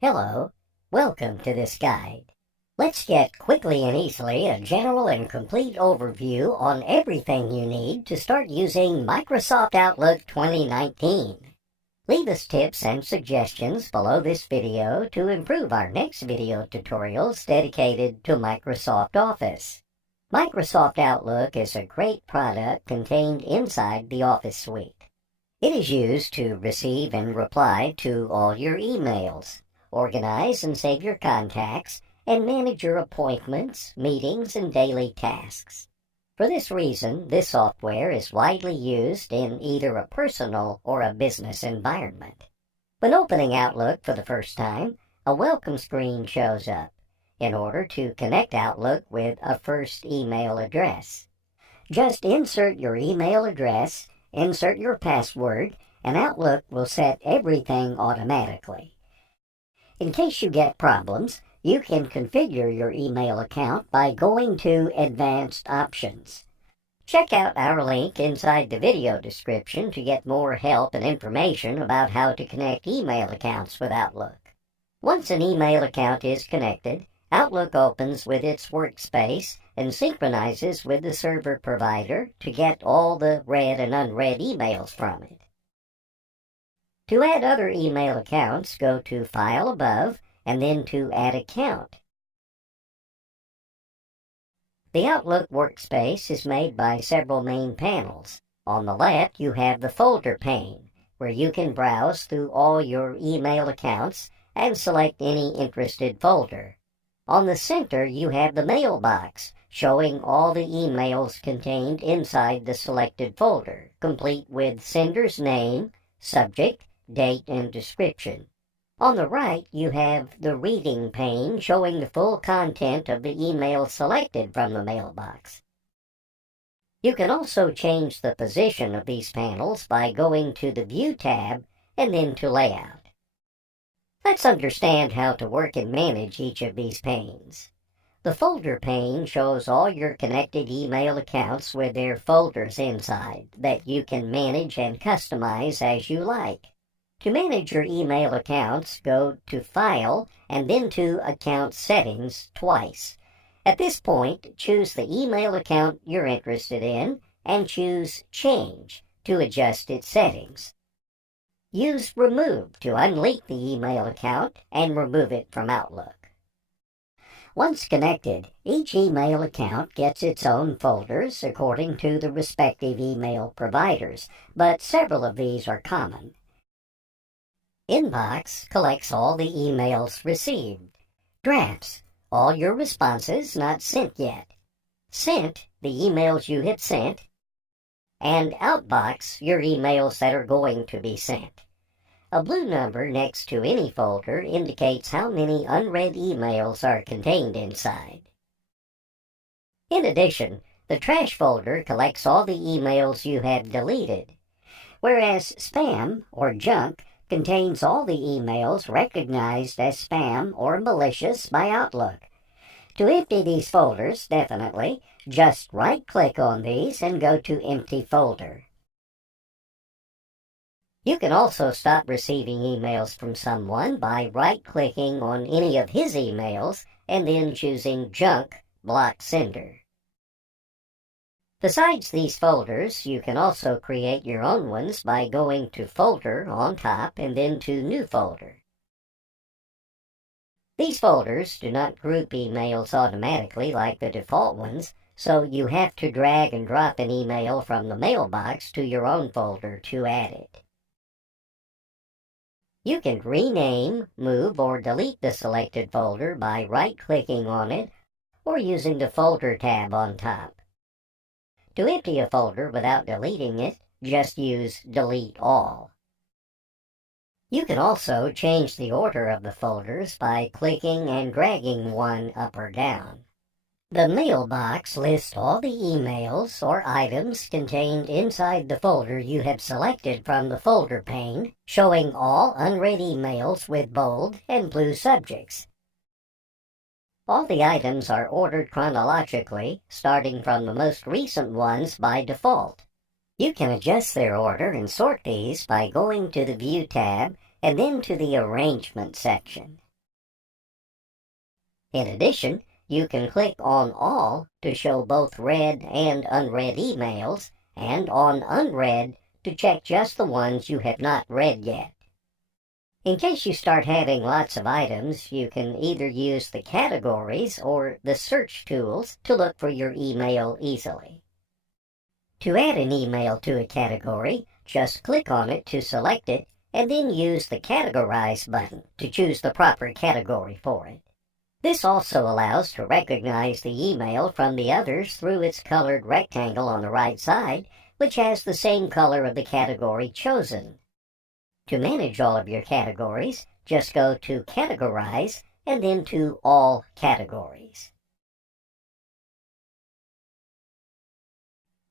Hello, welcome to this guide. Let's get quickly and easily a general and complete overview on everything you need to start using Microsoft Outlook 2019. Leave us tips and suggestions below this video to improve our next video tutorials dedicated to Microsoft Office. Microsoft Outlook is a great product contained inside the Office suite. It is used to receive and reply to all your emails, organize and save your contacts, and manage your appointments, meetings, and daily tasks. For this reason, this software is widely used in either a personal or a business environment. When opening Outlook for the first time, a welcome screen shows up in order to connect Outlook with a first email address. Just insert your email address, insert your password, and Outlook will set everything automatically. In case you get problems, you can configure your email account by going to Advanced Options. Check out our link inside the video description to get more help and information about how to connect email accounts with Outlook. Once an email account is connected, Outlook opens with its workspace and synchronizes with the server provider to get all the read and unread emails from it. To add other email accounts, go to File above and then to Add Account. The Outlook workspace is made by several main panels. On the left, you have the Folder pane, where you can browse through all your email accounts and select any interested folder. On the center, you have the Mailbox, showing all the emails contained inside the selected folder, complete with sender's name, subject, date, and description. On the right, you have the Reading pane showing the full content of the email selected from the mailbox. You can also change the position of these panels by going to the View tab and then to Layout. Let's understand how to work and manage each of these panes. The Folder pane shows all your connected email accounts with their folders inside that you can manage and customize as you like. To manage your email accounts, go to File and then to Account Settings twice. At this point, choose the email account you're interested in and choose Change to adjust its settings. Use Remove to unlink the email account and remove it from Outlook. Once connected, each email account gets its own folders according to the respective email providers, but several of these are common. Inbox collects all the emails received. Drafts, all your responses not sent yet. Sent, the emails you have sent. And Outbox, your emails that are going to be sent. A blue number next to any folder indicates how many unread emails are contained inside. In addition, the Trash folder collects all the emails you have deleted, whereas Spam, or Junk, contains all the emails recognized as spam or malicious by Outlook. To empty these folders, definitely, just right-click on these and go to Empty Folder. You can also stop receiving emails from someone by right-clicking on any of his emails and then choosing Junk, Block Sender. Besides these folders, you can also create your own ones by going to Folder on top and then to New Folder. These folders do not group emails automatically like the default ones, so you have to drag and drop an email from the mailbox to your own folder to add it. You can rename, move, or delete the selected folder by right-clicking on it or using the Folder tab on top. To empty a folder without deleting it, just use Delete All. You can also change the order of the folders by clicking and dragging one up or down. The Mailbox lists all the emails or items contained inside the folder you have selected from the Folder pane, showing all unread emails with bold and blue subjects. All the items are ordered chronologically, starting from the most recent ones by default. You can adjust their order and sort these by going to the View tab and then to the Arrangement section. In addition, you can click on All to show both read and unread emails, and on Unread to check just the ones you have not read yet. In case you start having lots of items, you can either use the categories or the search tools to look for your email easily. To add an email to a category, just click on it to select it, and then use the Categorize button to choose the proper category for it. This also allows to recognize the email from the others through its colored rectangle on the right side, which has the same color of the category chosen. To manage all of your categories, just go to Categorize and then to All Categories.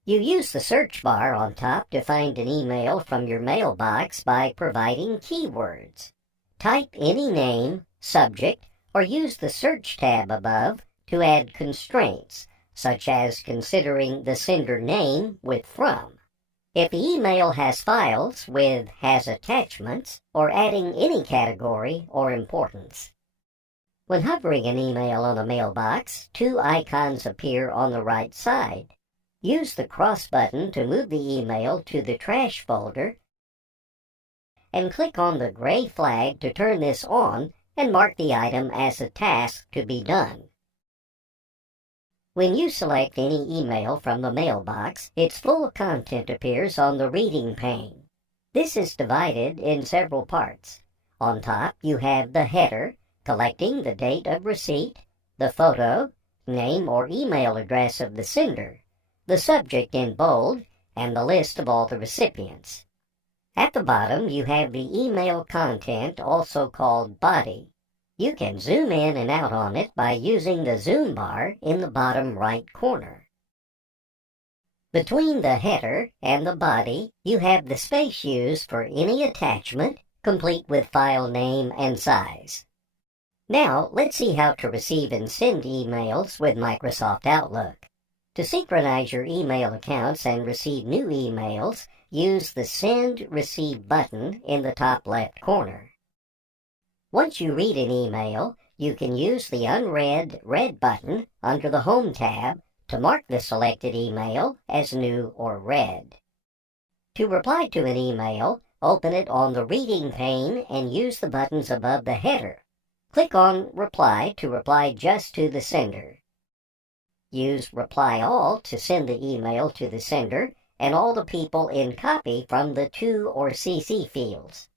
You use the search bar on top to find an email from your mailbox by providing keywords. Type any name, subject, or use the Search tab above to add constraints, such as considering the sender name with From. If the email has files with Has Attachments, or adding any category or importance. When hovering an email on a mailbox, two icons appear on the right side. Use the cross button to move the email to the trash folder, and click on the gray flag to turn this on and mark the item as a task to be done. When you select any email from the mailbox, its full content appears on the reading pane. This is divided in several parts. On top, you have the header, collecting the date of receipt, the photo, name or email address of the sender, the subject in bold, and the list of all the recipients. At the bottom, you have the email content, also called body. You can zoom in and out on it by using the zoom bar in the bottom right corner. Between the header and the body, you have the space used for any attachment, complete with file name and size. Now, let's see how to receive and send emails with Microsoft Outlook. To synchronize your email accounts and receive new emails, use the Send Receive button in the top left corner. Once you read an email, you can use the Unread Read button under the Home tab to mark the selected email as new or read. To reply to an email, open it on the Reading pane and use the buttons above the header. Click on Reply to reply just to the sender. Use Reply All to send the email to the sender and all the people in copy from the To or CC fields.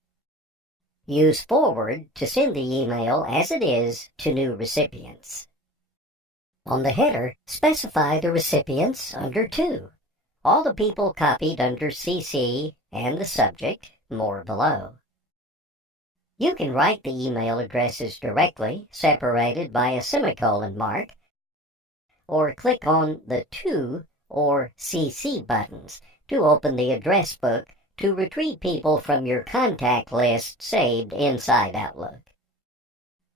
Use Forward to send the email as it is to new recipients. On the header, specify the recipients under To, all the people copied under CC, and the subject, more below. You can write the email addresses directly, separated by a semicolon mark, or click on the To or CC buttons to open the address book to retrieve people from your contact list saved inside Outlook.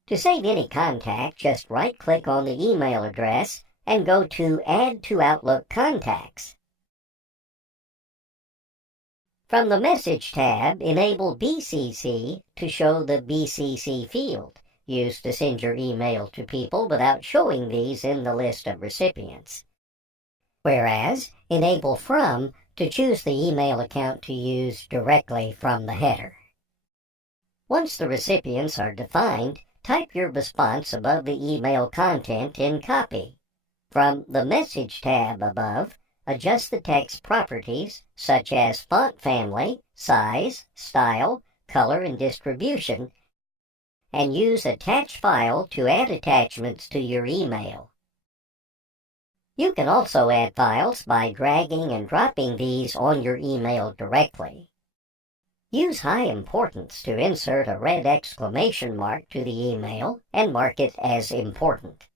To save any contact, just right-click on the email address and go to Add to Outlook Contacts. From the Message tab, enable BCC to show the BCC field, used to send your email to people without showing these in the list of recipients. Whereas, enable From to choose the email account to use directly from the header. Once the recipients are defined, type your response above the email content in Copy. From the Message tab above, adjust the text properties such as font family, size, style, color, and distribution, and use Attach File to add attachments to your email. You can also add files by dragging and dropping these on your email directly. Use High Importance to insert a red exclamation mark to the email and mark it as important.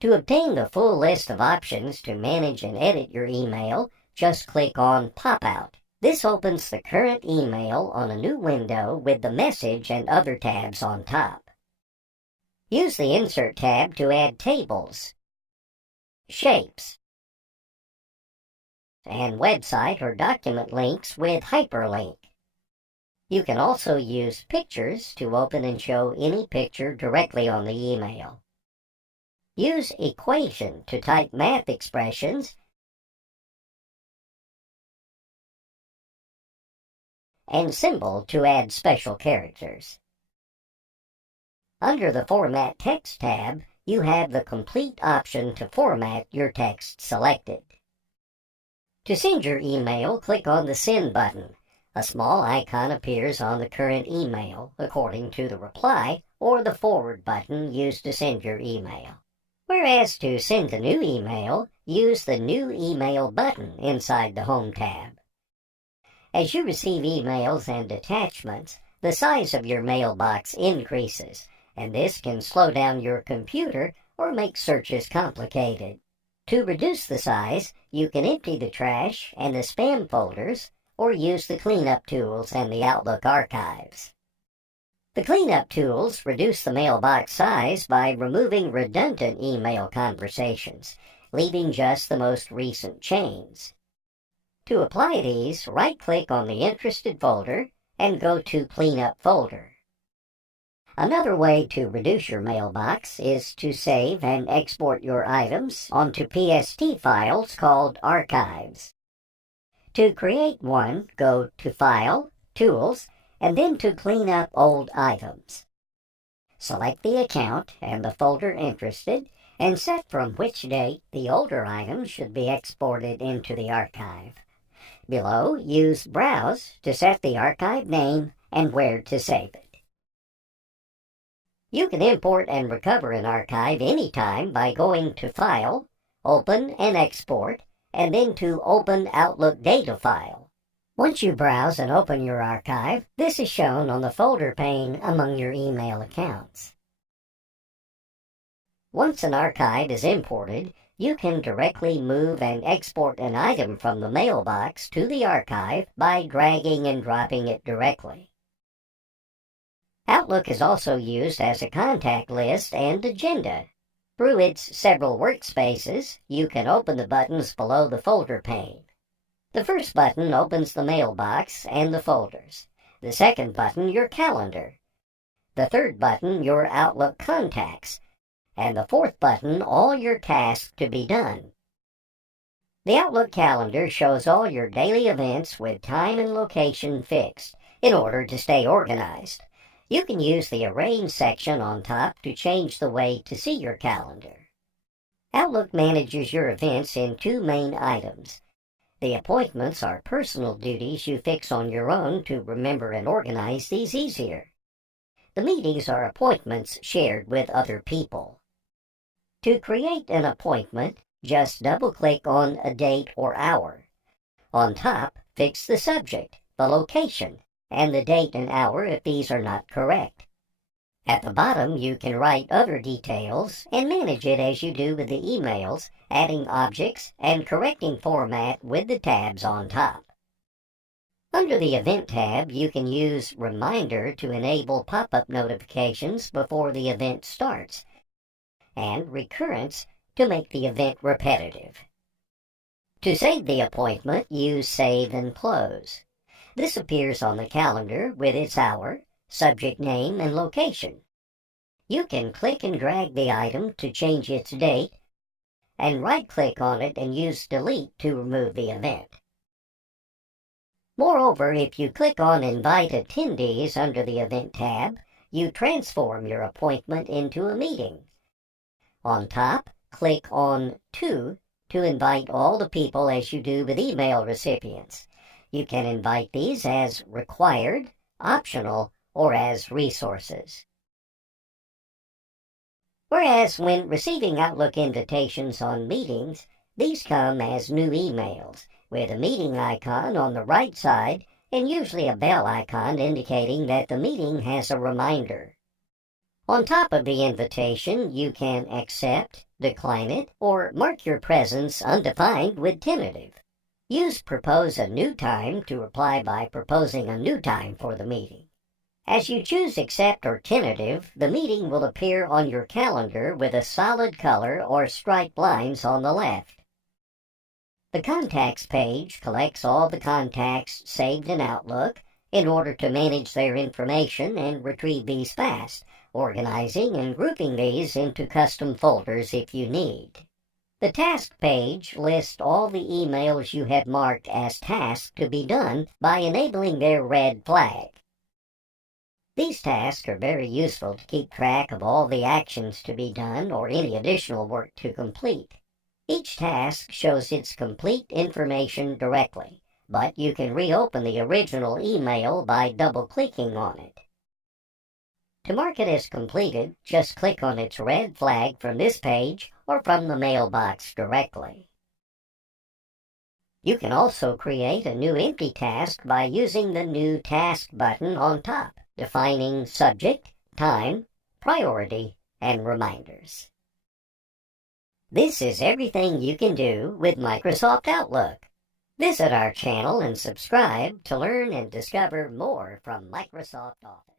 To obtain the full list of options to manage and edit your email, just click on Pop-Out. This opens the current email on a new window with the Message and other tabs on top. Use the Insert tab to add tables, shapes, and website or document links with hyperlink. You can also use pictures to open and show any picture directly on the email. Use equation to type math expressions and symbol to add special characters. Under the Format Text tab, you have the complete option to format your text selected. To send your email, click on the Send button. A small icon appears on the current email according to the reply or the Forward button used to send your email. Whereas to send a new email, use the New Email button inside the Home tab. As you receive emails and attachments, the size of your mailbox increases, and this can slow down your computer or make searches complicated. To reduce the size, you can empty the trash and the spam folders, or use the cleanup tools and the Outlook archives. The cleanup tools reduce the mailbox size by removing redundant email conversations, leaving just the most recent chains. To apply these, right-click on the interested folder and go to Cleanup Folder. Another way to reduce your mailbox is to save and export your items onto PST files called archives. To create one, go to File, Tools, and then to Clean Up Old Items. Select the account and the folder interested, and set from which date the older items should be exported into the archive. Below, use Browse to set the archive name and where to save it. You can import and recover an archive anytime by going to File, Open and Export, and then to Open Outlook Data File. Once you browse and open your archive, this is shown on the folder pane among your email accounts. Once an archive is imported, you can directly move and export an item from the mailbox to the archive by dragging and dropping it directly. Outlook is also used as a contact list and agenda. Through its several workspaces, you can open the buttons below the folder pane. The first button opens the mailbox and the folders. The second button, your calendar. The third button, your Outlook contacts. And the fourth button, all your tasks to be done. The Outlook calendar shows all your daily events with time and location fixed in order to stay organized. You can use the Arrange section on top to change the way to see your calendar. Outlook manages your events in two main items. The appointments are personal duties you fix on your own to remember and organize these easier. The meetings are appointments shared with other people. To create an appointment, just double-click on a date or hour. On top, fix the subject, the location, and the date and hour if these are not correct. At the bottom, you can write other details and manage it as you do with the emails, adding objects and correcting format with the tabs on top. Under the Event tab, you can use Reminder to enable pop-up notifications before the event starts, and Recurrence to make the event repetitive. To save the appointment, use Save and Close. This appears on the calendar with its hour, subject name, and location. You can click and drag the item to change its date, and right-click on it and use Delete to remove the event. Moreover, if you click on Invite Attendees under the Event tab, you transform your appointment into a meeting. On top, click on To invite all the people as you do with email recipients. You can invite these as required, optional, or as resources. Whereas when receiving Outlook invitations on meetings, these come as new emails, with a meeting icon on the right side and usually a bell icon indicating that the meeting has a reminder. On top of the invitation, you can accept, decline it, or mark your presence undefined with tentative. Use Propose a New Time to reply by proposing a new time for the meeting. As you choose Accept or Tentative, the meeting will appear on your calendar with a solid color or striped lines on the left. The Contacts page collects all the contacts saved in Outlook in order to manage their information and retrieve these fast, organizing and grouping these into custom folders if you need. The task page lists all the emails you have marked as tasks to be done by enabling their red flag. These tasks are very useful to keep track of all the actions to be done or any additional work to complete. Each task shows its complete information directly, but you can reopen the original email by double-clicking on it. To mark it as completed, just click on its red flag from this page or from the mailbox directly. You can also create a new empty task by using the New Task button on top, defining subject, time, priority, and reminders. This is everything you can do with Microsoft Outlook. Visit our channel and subscribe to learn and discover more from Microsoft Office.